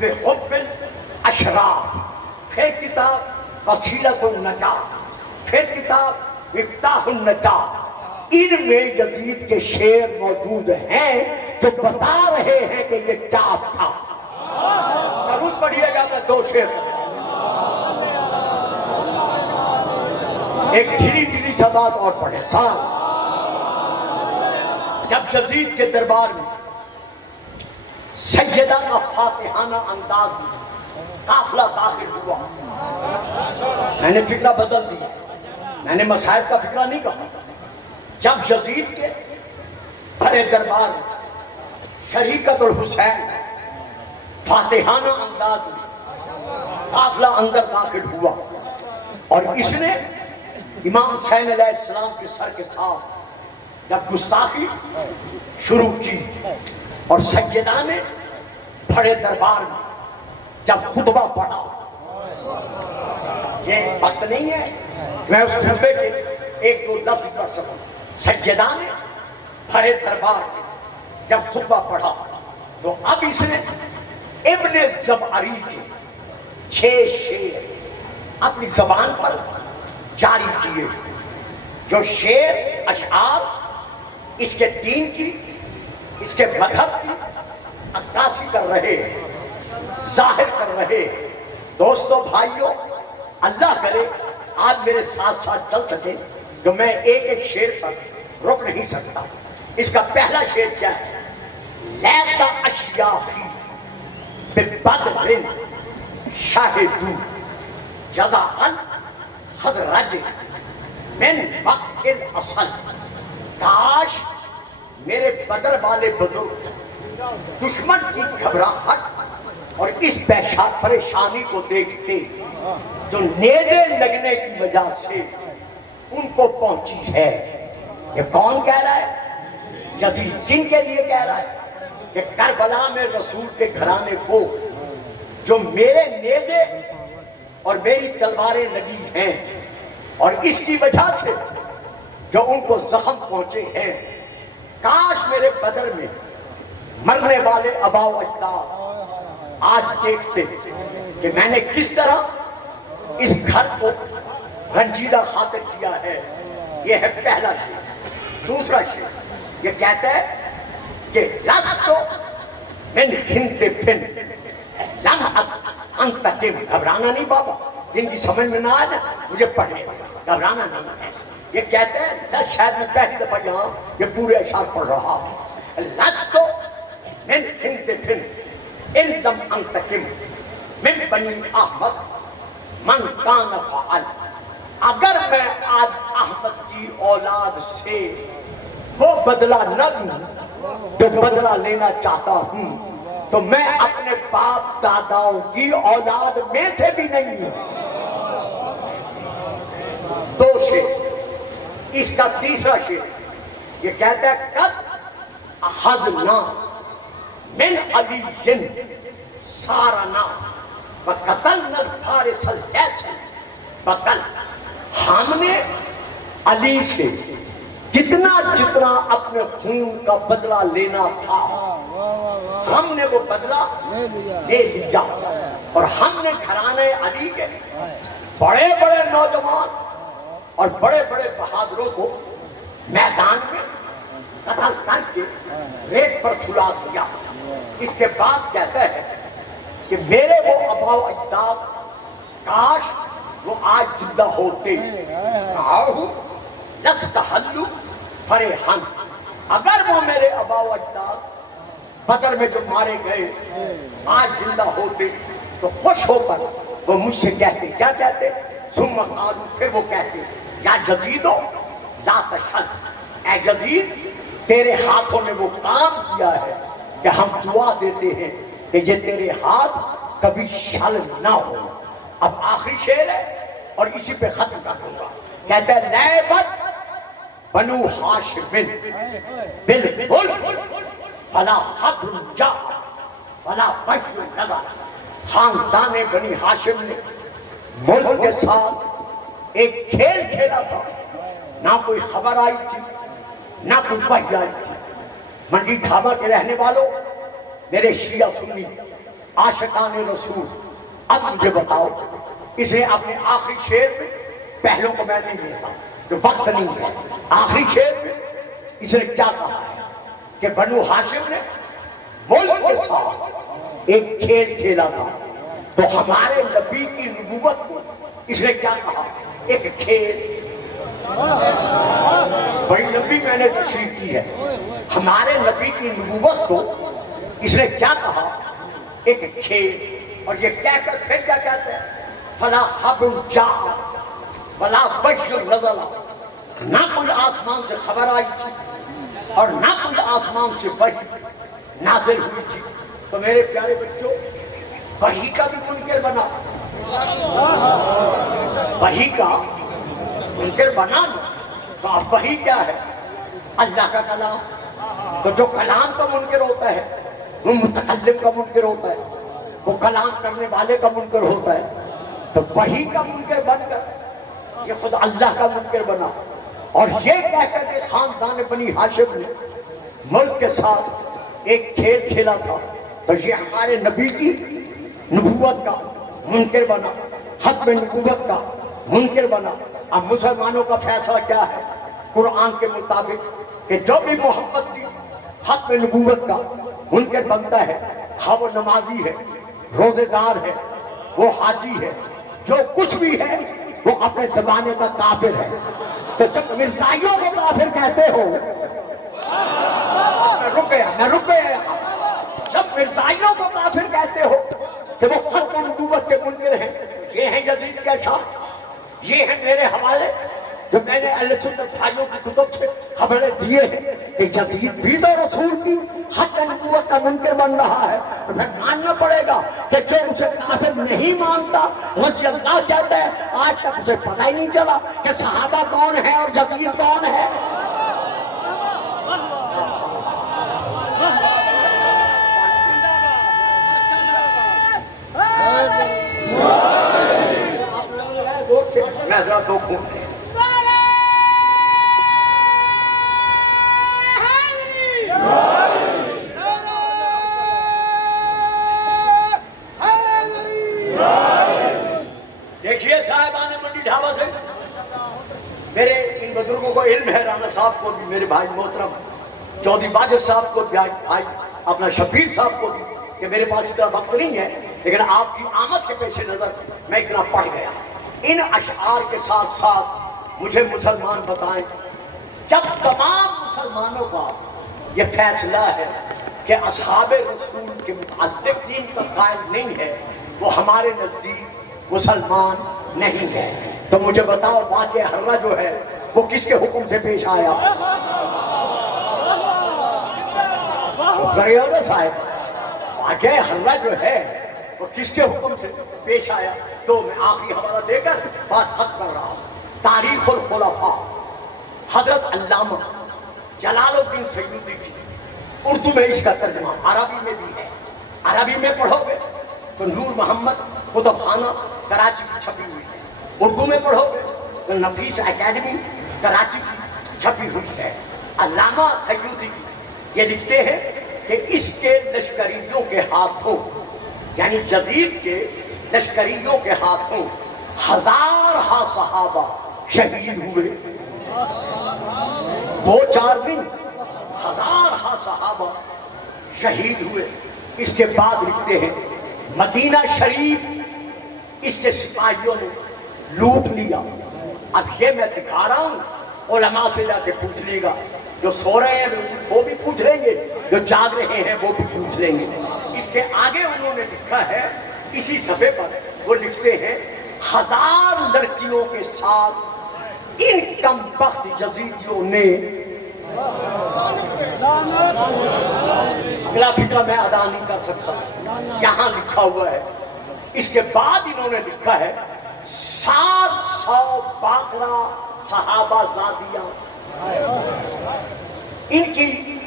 بحب الاشراف، پھر کتاب وسیلۃ النجات، پھر کتاب مفتاح النجات، ان میں یزید کے شعر موجود ہیں جو بتا رہے ہیں کہ یہ کیا تھا۔ درود پڑھیے گا، میں 2 شعر ایک دھیری دھیری سبات اور پڑھیں ساتھ۔ جب یزید کے دربار میں سیدہ کا فاتحانہ انداز میں قافلہ داخل ہوا، میں نے فکرہ بدل دیا، میں نے مصائب کا فکرہ نہیں کہا۔ جب یزید کے بڑے دربار میں شریکت الحسین فاتحانہ انداز میں قافلہ اندر داخل ہوا اور اس نے امام حسین علیہ السلام کے سر کے ساتھ جب گستاخی شروع کی اور سیدہ نے بڑے دربار میں جب خطبہ پڑھا، یہ وقت نہیں ہے میں اس خطبے کے 1-2 لفظ پڑھ سکوں۔ سیدہ نے بڑے دربار میں جب خطبہ پڑھا تو اب اس نے ابن زبعری کے 6 شعر اپنی زبان پر جاری کیے، جو شعر اشعار اس کے دین کی، اس کے مذہب کی عکاسی کر رہے ہیں، ظاہر کر رہے ہیں۔ دوستو بھائیوں، اللہ کرے آج میرے ساتھ ساتھ چل سکے، جو میں ایک شعر پر رک نہیں سکتا۔ اس کا پہلا شعر کیا ہے؟ لیتا اشیاخی ببدر شاہدو جزاء الخزرج من وقت الاصل، کاش میرے بدر والے بزرگ دشمن کی گھبراہٹ اور اس پریشانی کو دیکھتے جو نیزے لگنے کی وجہ سے ان کو پہنچی ہے. یہ کون کہہ رہا ہے؟ یزید کن کے لیے کہہ رہا ہے کہ کربلا میں رسول کے گھرانے کو جو میرے نیزے اور میری تلواریں لگی ہیں اور اس کی وجہ سے جو ان کو زخم پہنچے ہیں، کاش میرے بدر میں مرنے والے آبا و اجداد آج دیکھتے کہ میں نے کس طرح اس گھر کو رنجیدہ خاطر کیا ہے. یہ ہے پہلا شعر. دوسرا شعر یہ کہتا ہے کہ لستو من ہند پھن لم انتقم. گھبرانا نہیں بابا، جن کی سمجھ میں نہ آئے نا مجھے پڑھنے والا، گھبرانا نہیں ہے. یہ کہتے ہیں شاید میں پہلی دفعہ یہاں یہ پورے اشعار پڑھ رہا ہوں. لستو من ہند پھن ان لم انتقم من بنی احمد من کان فعل. اگر میں آج احمد کی اولاد سے وہ بدلہ نہ لوں جو بدلہ لینا چاہتا ہوں تو میں اپنے باپ داداؤں کی اولاد میں سے بھی نہیں ہوں. دو شعر. اس کا تیسرا شعر یہ کہتا ہے قد اخذنا من علی سارنا وقتلنا الفارس الحسن بطل. ہم نے علی سے جتنا اپنے خون کا بدلہ لینا تھا ہم نے وہ بدلہ لے لیا. اور ہم نے گھرانے علی کے بڑے بڑے نوجوان اور بڑے بڑے بہادروں کو میدان میں قتل کر کے ریت پر سلا دیا. اس کے بعد کہتا ہے کہ میرے وہ آبا و اجداد کاش وہ آج زندہ ہوتے. لستحلوا فرحان. اگر وہ میرے آبا و اجداد بدر میں جو مارے گئے آج زندہ ہوتے تو خوش ہو کر وہ مجھ سے کہتے. کیا کہتے؟ ثم قالوا. پھر وہ کہتے یا یزیدو لا تشل. اے یزید تیرے ہاتھوں نے وہ کام کیا ہے کہ ہم دعا دیتے ہیں کہ یہ تیرے ہاتھ کبھی شل نہ ہو. اب آخری شعر ہے اور اسی پہ ختم کر دوں گا. کہتا ہے لیبت بنو ہاشم بالبل فلا خبر جا فلا بشر نظر. خاندان بنی ہاشم نے ملک کے ساتھ ایک کھیل کھیلا تھا. نہ کوئی خبر آئی تھی نہ کوئی وحی آئی تھی. منڈی ڈھابا کے رہنے والوں، میرے شیعہ سنی عاشقان رسول، اب مجھے بتاؤ اس نے اپنے آخری شعر میں، پہلوں کو میں نہیں لیتا کہ وقت نہیں ہے، آخری شعر میں اس نے کیا کہا ہے کہ بنو ہاشم نے ملک کے ساتھ ایک کھیل کھیلا تھا. تو ہمارے نبی کی نبوت کو اس نے کیا کہا؟ ایک کھیل. بڑی لمبی میں نے تشریح کی ہے. ہمارے نبی کی نبوت کو اس نے کیا کہا؟ ایک کھیل. اور یہ کہہ کر پھر کیا کہتے ہیں؟ فلا خبر جا ولا بشر نزل. نہ کوئی آسمان سے خبر آئی تھی اور نہ کوئی آسمان سے وحی نازل ہوئی تھی. تو میرے پیارے بچوں، وحی کا بھی منکر بنا، وحی کا منکر بنا. تو اب وحی کیا ہے؟ اللہ کا کلام. تو جو کلام کا منکر ہوتا ہے وہ متکلم کا منکر ہوتا ہے، وہ کلام کرنے والے کا منکر ہوتا ہے. تو وحی کا منکر بن کر یہ خود اللہ کا منکر بنا. اور یہ کہہ کر کہ خاندان بنی ہاشم نے ملک کے ساتھ ایک کھیل کھیلا تھا تو یہ ہمارے نبی کی نبوت کا منکر بنا، ختم نبوت کا منکر بنا. اب مسلمانوں کا فیصلہ کیا ہے؟ قرآن کے مطابق کہ جو بھی محمد کی ختم نبوت کا منکر بنتا ہے، خواہ وہ نمازی ہے، روزے دار ہے، وہ حاجی ہے، جو کچھ بھی ہے وہ اپنے زمانے کا کافر ہے. تو جب مرزائیوں کو کافر کہتے ہو، میں رک گیا. جب مرزائیوں کو کافر کہتے ہو کہ وہ ختم نبوت کے منکر ہیں، یہ ہیں یزید کے شاہ، یہ ہیں میرے حوالے جو میں نے اہل سنت بھائیوں کی کتب سے خبریں دیے ہیں کہ یزید بھی تو رسول کی ختم نبوت کا منکر بن رہا ہے. تو پھر ماننا پڑے گا کہ جو نہیں مانتا. رضی اللہ کہتا ہے آج تک اسے پتہ ہی نہیں چلا کہ صحابہ کون ہے اور یزید کون ہے. میں ذرا دو خون دیکھیے صاحبان منڈی ڈھابا سے میرے ان بزرگوں کو علم ہے، رانا صاحب کو بھی، میرے بھائی محترم چودھری باجر صاحب کو بھی، بھائی اپنا شبیر صاحب کو بھی، کہ میرے پاس اتنا وقت نہیں ہے لیکن آپ کی آمد کے پیش نظر میں اتنا پڑھ گیا. ان اشعار کے ساتھ ساتھ مجھے مسلمان بتائیں، جب تمام مسلمانوں کا یہ فیصلہ ہے کہ اصحاب رسول کے متعلق دین کا قائل نہیں ہے، وہ ہمارے نزدیک مسلمان نہیں ہے، تو مجھے بتاؤ واقعہ حرہ جو ہے وہ کس کے حکم سے پیش آیا؟ صاحب واقعہ حرہ جو ہے وہ کس کے حکم سے پیش آیا؟ تو میں آخری حوالہ دے کر بات ختم کر رہا ہوں. تاریخ الخلفاء حضرت علامہ جلال الدین سیوطی کی اردو میں اس کا ترجمہ عربی میں بھی ہے. عربی میں پڑھو گے تو نور محمد کتب خانہ کراچی کی چھپی ہوئی ہے. اردو میں پڑھو گے تو نفیس اکیڈمی کراچی کی چھپی ہوئی ہے. علامہ سیوطی کی یہ لکھتے ہیں کہ اس کے لشکریوں کے ہاتھوں، یعنی یزید کے لشکریوں کے ہاتھوں ہزارہ صحابہ شہید ہوئے. 2-4 دن ہزارہ صحابہ شہید ہوئے. اس کے بعد لکھتے ہیں مدینہ شریف اس کے سپاہیوں نے لوٹ لیا. اب یہ میں دکھا رہا ہوں، علماء سے جا کے پوچھ لے گا، جو سو رہے ہیں وہ بھی پوچھ لیں گے، جو جاگ رہے ہیں وہ بھی پوچھ لیں گے. اس کے آگے انہوں نے لکھا ہے اسی صفحے پر، وہ لکھتے ہیں 1000 لڑکیوں کے ساتھ ان کم بخت یزیدیوں نے. اگلا فکرہ میں ادا نہیں کر سکتا، یہاں لکھا ہوا ہے. اس کے بعد انہوں نے لکھا ہے 700 باقرہ صحابہ زادیاں ان کی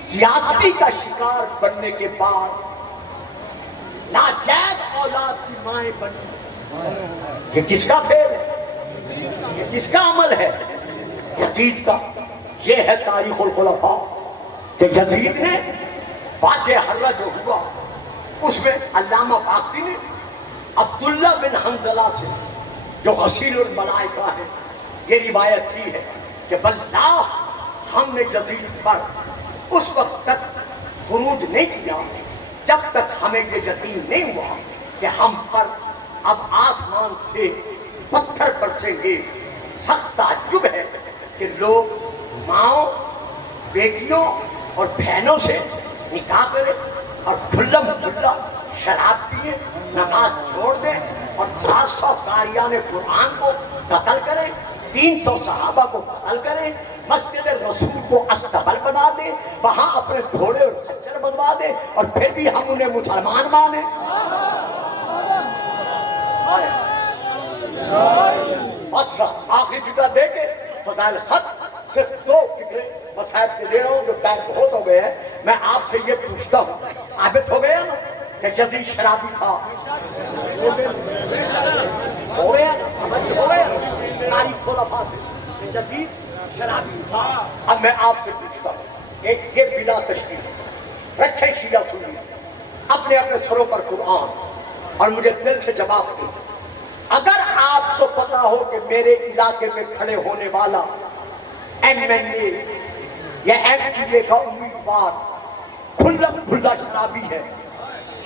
زیادتی کا شکار بننے کے بعد ناجائز اولاد کی مائیں بنی. یہ کس کا فعل ہے؟ یہ کس کا عمل ہے؟ یزید کا. یہ ہے تاریخ الخلفاء کہ یزید نے واقعہ حرہ جو ہوا اس میں علامہ باقی نے عبداللہ بن حنظلہ سے جو غسیل الملائکہ ہے یہ روایت کی ہے کہ واللہ ہم نے یزید پر اس وقت تک خروج نہیں کیا جب تک ہمیں یہ یقین نہیں ہوا کہ ہم پر اب آسمان سے پتھر برسیں گے. سخت تعجب ہے کہ لوگ ماؤں، بیٹیوں اور بہنوں سے نکاح کریں اور کھلم کھلا شراب پیے، نماز چھوڑ دیں اور 700 قاریان قرآن کو قتل کریں، 300 صحابہ کو قتل کریں، مسجد رسول کو استبل بنا دیں، وہاں اپنے گھوڑے اور خچر بنوا دیں اور پھر بھی ہم انہیں مسلمان مانیں. اچھا آخری فکرہ دے کے فضائل خط صرف 2 فکرے مسائل کے دے رہا ہوں جو ٹائم بہت ہو گئے ہیں. میں آپ سے یہ پوچھتا ہوں، ثابت ہو گیا نا کہ یزید شرابی تھا؟ ہو گیا تاریخ خلفاء سے کہ یزید شرابی تھا. اب میں آپ سے پوچھتا ہوں، ایک یہ بلا تشکیل رکھے شیعہ سنی اپنے اپنے سروں پر قرآن اور مجھے دل سے جواب دیں. اگر آپ کو پتا ہو کہ میرے علاقے میں کھڑے ہونے والا MLA یا MPA کا امیدوار کھلم کھلا شرابی ہے،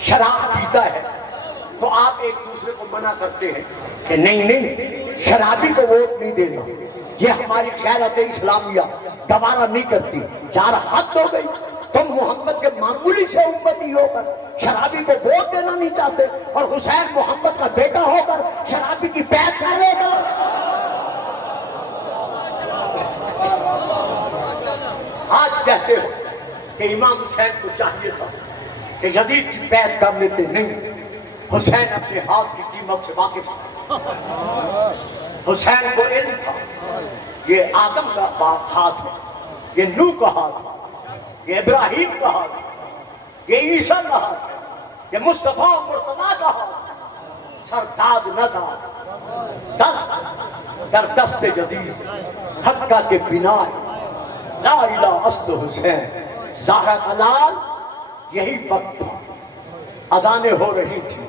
شراب پیتا ہے، تو آپ ایک دوسرے کو منع کرتے ہیں کہ نہیں شرابی کو ووٹ نہیں دینا، یہ ہماری غیرت اسلامیہ گوارا نہیں کرتی. یار حد ہو گئی، تم محمد کے معمولی سے امتی ہو کر شرابی کو ووٹ دینا نہیں چاہتے اور حسین محمد کا بیٹا ہو کر شرابی کی بیعت کر لے گا. آج کہتے ہو کہ امام حسین کو چاہیے تھا کہ یزید کی بیعت کر لیتے، نہیں، حسین اپنے ہاتھ کی قیمت سے واقف تھا. حسین کو علم تھا یہ آدم کا ہاتھ ہے، یہ نوح کا ہاتھ ہے، یہ ابراہیم کا ہاتھ ہے، یہ عیسیٰ کا ہاتھ ہے، یہ مصطفیٰ و مرتضیٰ کا ہاتھ ہے. سرداد نہ داد دست در دست جدید حقہ کے بنا لا الہ است حسین. زہرا کا لال یہی وقت تھا، اذانیں ہو رہی تھی،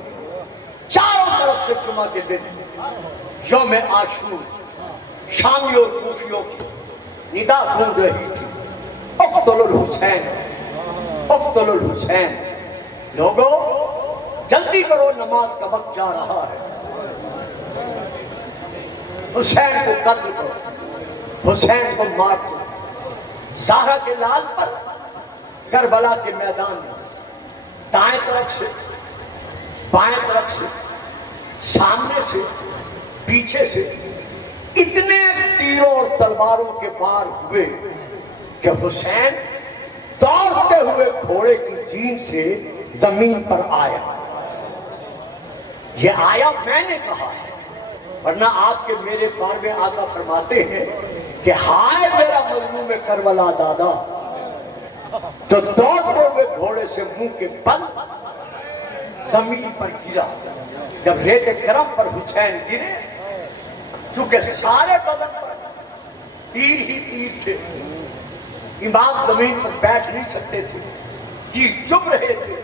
چاروں طرف سے جمعہ کے دن یوم عاشور شامیوں اور کوفیوں کی ندا گونج رہی تھی، اقتلوا الحسین اقتلوا الحسین. لوگوں جلدی کرو، نماز کا وقت جا رہا ہے. حسین کو قتل کرو، حسین کو مار دو. زہرا کے لال پر کربلا کے میدان میں دائیں طرف سے بائیں طرف سے سامنے سے پیچھے سے اتنے تیروں اور تلواروں کے وار ہوئے کہ حسین دوڑتے ہوئے گھوڑے کی زین سے زمین پر آیا. یہ آیا میں نے کہا ہے، ورنہ آپ کے میرے بارے میں آقا فرماتے ہیں کہ ہائے میرا مظلوم کربلا دادا، جو دوڑتے ہوئے گھوڑے سے منہ کے بل زمین پر گرا. جب ریت کرم پر حسین گرے، چونکہ سارے بدن پر تیر ہی تیر تھے، امام زمین پر بیٹھ نہیں سکتے تھے، تیر چپ رہے تھے.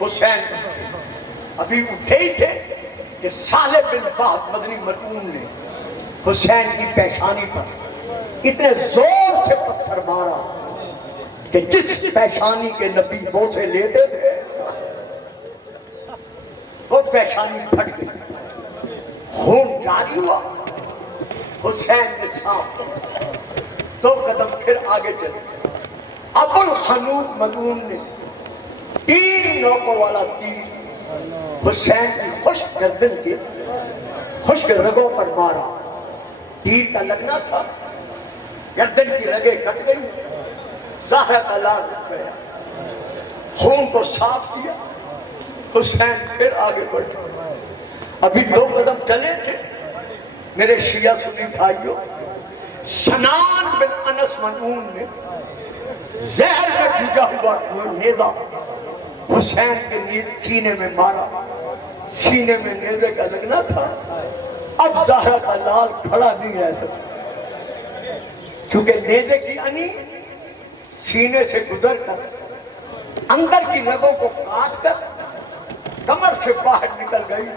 حسین ابھی اٹھے ہی تھے کہ صالح بن وہب مدنی ملعون نے حسین کی پیشانی پر اتنے زور سے پتھر مارا کہ جس پیشانی کے نبی بوسے لیتے تھے وہ پیشانی پھٹ گئی، خون جاری ہوا. حسین نے صاف دو قدم پھر آگے چلے. ابو الخنوق ملعون نے 3 نوکوں والا تیر حسین کی خشک گردن کے خشک رگوں پر مارا. تیر کا لگنا تھا، گردن کی رگیں کٹ گئی، زہرا کا لال رک گیا. خون کو صاف کیا. حسین پھر آگے بڑھے. ابھی 2 قدم چلے تھے میرے شیعہ سنی بھائیوں، سنان بن انس ملعون نے زہر میں بھیجا ہوا نیزہ حسین کے سینے میں مارا. سینے میں نیزے کا لگنا تھا. اب زہرا کا لال کھڑا نہیں رہ سکتا، کیونکہ نیزے کی انی سینے سے گزر کر اندر کی رگوں کو کاٹ کر کمر سے باہر نکل گئی.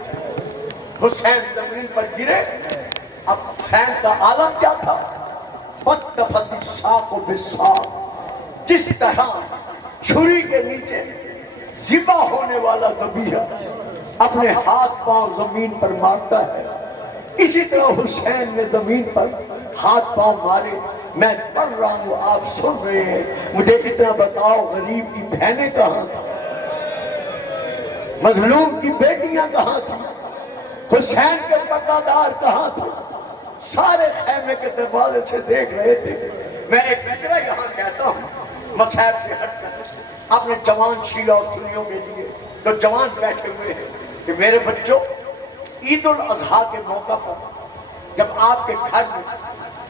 حسین زمین پر گرے. اب حسین کا عالم کیا تھا؟ وَاتَّفَتِ السَّاقُ بِالسَّاقِ، جس طرح چھری کے نیچے ذبح ہونے والا ذبیحہ اپنے ہاتھ پاؤں زمین پر مارتا ہے، اسی طرح حسین نے زمین پر ہاتھ پاؤں مارے. میں پڑھ رہا ہوں، آپ سن رہے ہیں. مجھے اتنا بتاؤ، غریب کی بہنیں کہاں تھیں؟ مظلوم کی بیٹیاں کہاں تھیں؟ حسین کے پردہ کہاں تھے؟ سارے خیمے کے دروازے سے دیکھ رہے تھے. میں ایک فکرہ یہاں کہتا ہوں مصائب سے ہٹ کر اپنے جوان شیعہ اور سنیوں کے لیے جو جوان بیٹھے ہوئے ہیں کہ میرے بچوں، عید الاضحیٰ کے موقع پر جب آپ کے گھر میں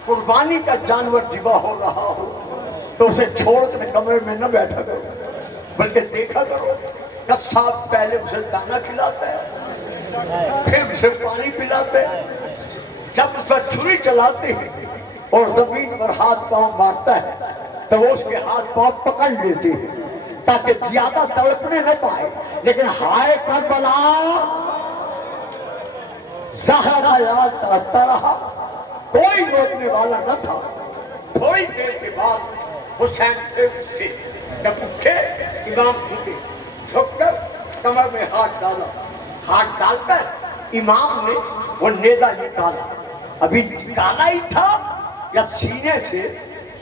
قربانی کا جانور ذبح ہو رہا ہو تو اسے چھوڑ کر کمرے میں نہ بیٹھا کرو، بلکہ دیکھا کرو قصاب پہلے اسے دانا کھلاتا ہے، پھر اسے پانی پلاتے ہیں. جب اس پر چھری چلاتے ہیں اور زمین پر ہاتھ پاؤں مارتا ہے تو وہ اس کے ہاتھ پاؤں پکڑ لیتے ہیں تاکہ زیادہ تڑپنے نہ پائے. لیکن ہائے کربلا، زہرا یاد آتا رہا، کوئی روکنے والا نہ تھا. تھوڑی دیر کے بعد حسین پھر اٹھے. جب اٹھے امام جھکے، جھک کر کمر میں ہاتھ ڈالا. ہاتھ ڈال کر امام نے وہ نیزہ نکالا. ابھی نکالا ہی تھا یا سینے سے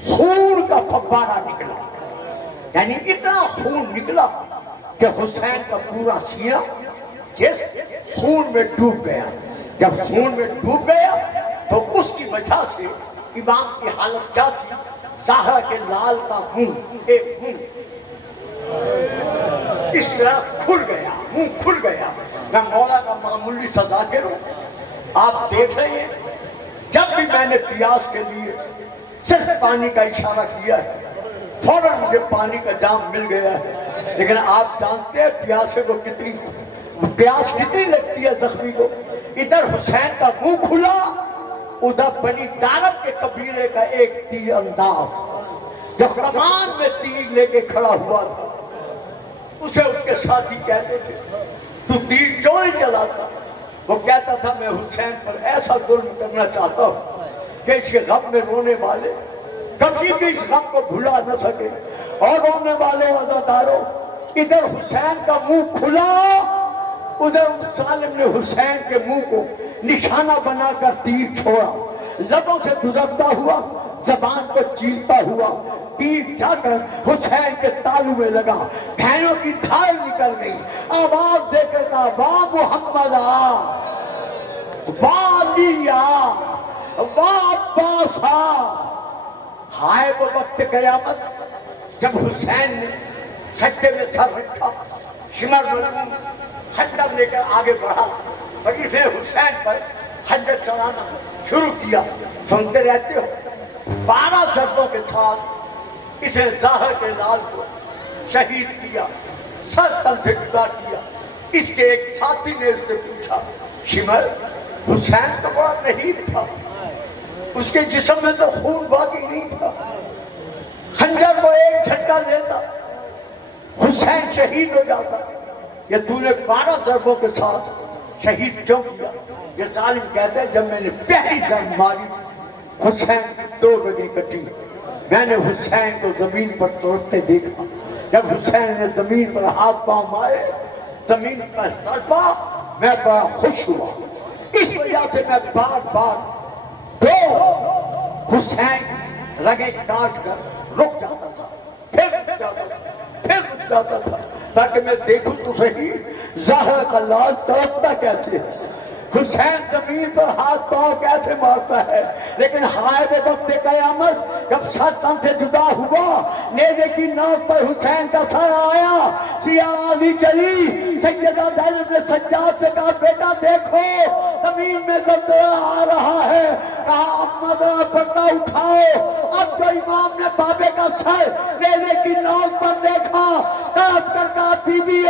خون کا فوارہ نکلا. یعنی اتنا خون نکلا کہ حسین کا پورا سینہ جس خون میں ڈوب گیا. جب خون میں ڈوب گیا تو اس کی وجہ سے امام کی حالت کیا تھی؟ زہرا کے لال کا منہ، ایک منہ اس طرح کھل گیا، منہ کھل گیا. میں مولا کا معمولی سا ذاکر ہوں. آپ دیکھ رہے ہیں جب بھی میں نے پیاس کے لیے صرف پانی کا اشارہ کیا ہے فوراً مجھے پانی کا جام مل گیا ہے. لیکن آپ جانتے ہیں پیاسے کو پیاس کتنی لگتی ہے زخمی کو. ادھر حسین کا منہ کھلا, ادھر بنی دارب کے قبیلے کا ایک تیر انداز جو کمان میں تیر لے کے کھڑا ہوا تھا, اسے اس کے ساتھی کہتے تھے تو تیر کیوں نہیں چلاتا؟ وہ کہتا تھا میں حسین پر ایسا ظلم کرنا چاہتا ہوں کہ اس کے غم میں رونے والے کبھی بھی اس غم کو بھلا نہ سکے. اور رونے والے عزاداروں, ادھر حسین کا منہ کھلا, ادھر اس ظالم نے حسین کے منہ کو نشانہ بنا کر تیر چھوڑا. لبوں سے گزرتا ہوا, زبان کو چیرتا ہوا, تیر جا کر حسین کے تالو میں لگا, گھینوں کی دھار نکل گئی. آواز دے کر کہا واہ محمد آ, واہ علی آ, واہ عباس آ. ہائے وہ وقت قیامت جب حسین نے سجدے میں سر رکھا, شمر ملعون خنجر لے کر آگے بڑھا اور اسے حسین پر خنجر چلانا شروع کیا. سنتے رہتے ہو 12 ضربوں کے ساتھ اسے ظاہر کے لال کو شہید کیا, سر تن سے جدا کیا. اس کے ایک ساتھی نے اس سے پوچھا شمر حسین تو بڑا نہیں تھا, اس کے جسم میں تو خون باقی نہیں تھا, خنجر کو ایک جھٹکا دیتا حسین شہید ہو جاتا, یہ تو نے 12 ضربوں کے ساتھ شہید کیوں کیا؟ یہ ظالم کہتے ہیں جب میں نے پہلی جنگ ماری حسین کی 2 رگیں کٹی, میں نے حسین کو زمین پر توڑتے دیکھا. جب حسین نے زمین پر ہاتھ پاؤں مارے, زمین پر تڑپا, میں بڑا خوش ہوا. اس وجہ سے میں بار بار 2 حسین رگیں کاٹ کر رک جاتا تھا, پھر رک جاتا تھا, پھر رک جاتا تھا, تاکہ میں دیکھوں تو صحیح ظاہر کا لال تڑپتا کیسے ہے, حسین زمین پر ہاتھ پاؤں کیسے مارتا ہے. لیکن ہائے وہ وقت قیامت جب سر تن سے جدا ہوا, نیزے کی نوک پر حسین کا سر آیا, سیاہ علی چلی. سیدہ زینب نے سجاد سے کہا بیٹا دیکھو زمین میں زلزلہ آ رہا ہے. کہا اما ذرا پردہ اٹھاؤ. اب جو امام نے بابے کا سر نیزے کی نوک پر دیکھا, تڑپ کر کہا بی بی